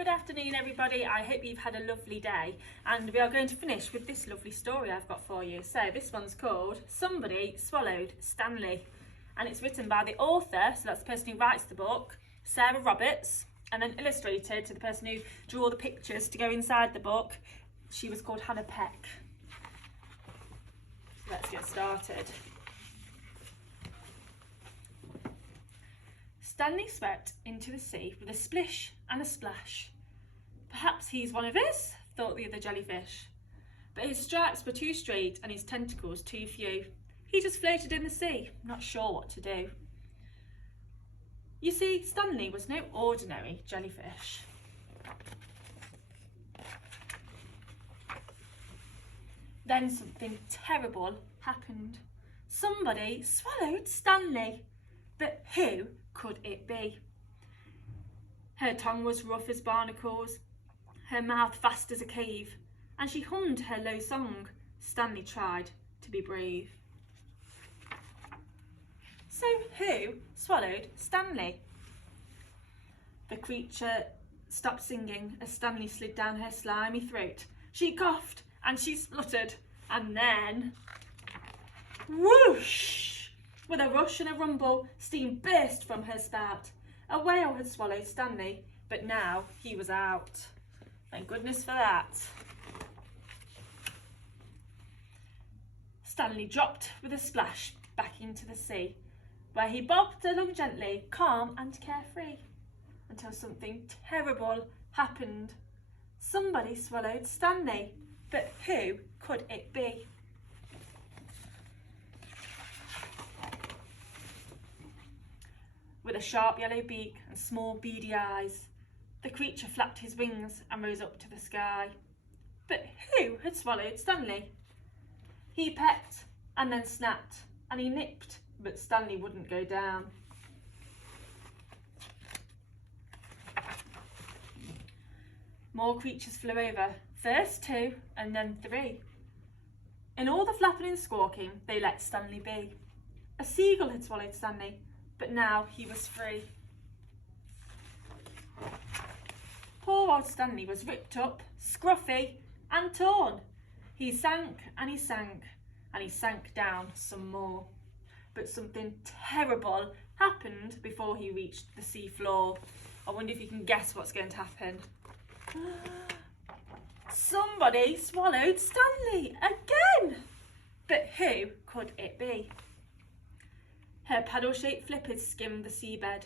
Good afternoon everybody, I hope you've had a lovely day and we are going to finish with this lovely story I've got for you. So this one's called Somebody Swallowed Stanley and it's written by the author, so that's the person who writes the book, Sarah Roberts, and then illustrated to the person who drew all the pictures to go inside the book. She was called Hannah Peck. So let's get started. Stanley swept into the sea with a splish and a splash. Perhaps he's one of us, thought the other jellyfish. But his stripes were too straight and his tentacles too few. He just floated in the sea, not sure what to do. You see, Stanley was no ordinary jellyfish. Then something terrible happened. Somebody swallowed Stanley. But who could it be? Her tongue was rough as barnacles, her mouth fast as a cave, and she hummed her low song. Stanley tried to be brave. So who swallowed Stanley? The creature stopped singing as Stanley slid down her slimy throat. She coughed and she spluttered, and then whoosh! With a rush and a rumble, steam burst from her spout. A whale had swallowed Stanley, but now he was out. Thank goodness for that. Stanley dropped with a splash back into the sea, where he bobbed along gently, calm and carefree, until something terrible happened. Somebody swallowed Stanley, but who could it be? With a sharp yellow beak and small beady eyes, the creature flapped his wings and rose up to the sky. But who had swallowed Stanley? He pecked and then snapped and he nipped, but Stanley wouldn't go down. More creatures flew over, first 2 and then 3. In all the flapping and squawking, they let Stanley be. A seagull had swallowed Stanley, but now he was free. Poor old Stanley was ripped up, scruffy and torn. He sank and he sank and he sank down some more. But something terrible happened before he reached the sea floor. I wonder if you can guess what's going to happen. Somebody swallowed Stanley again! But who could it be? Her paddle-shaped flippers skimmed the seabed.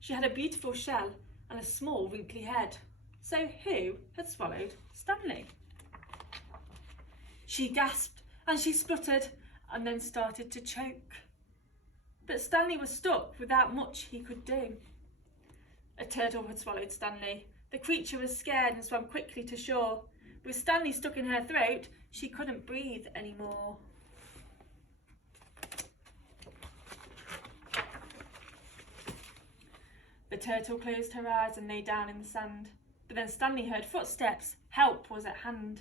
She had a beautiful shell and a small wrinkly head. So who had swallowed Stanley? She gasped and she spluttered and then started to choke. But Stanley was stuck without much he could do. A turtle had swallowed Stanley. The creature was scared and swam quickly to shore. With Stanley stuck in her throat, she couldn't breathe anymore. The turtle closed her eyes and lay down in the sand. But then Stanley heard footsteps. Help was at hand.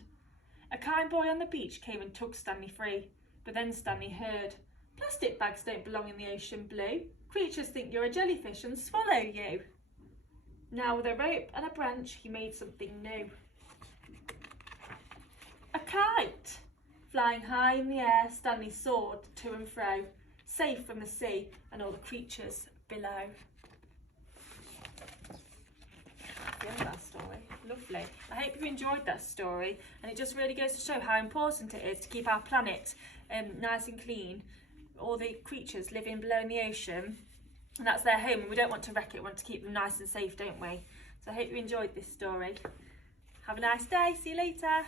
A kind boy on the beach came and took Stanley free. But then Stanley heard, plastic bags don't belong in the ocean blue. Creatures think you're a jellyfish and swallow you. Now with a rope and a branch he made something new. A kite! Flying high in the air, Stanley soared to and fro, safe from the sea and all the creatures below. That story. Lovely. I hope you enjoyed that story, and it just really goes to show how important it is to keep our planet nice and clean. All the creatures living below in the ocean, and that's their home, and we don't want to wreck it. We want to keep them nice and safe, don't we? So I hope you enjoyed this story. Have a nice day. See you later.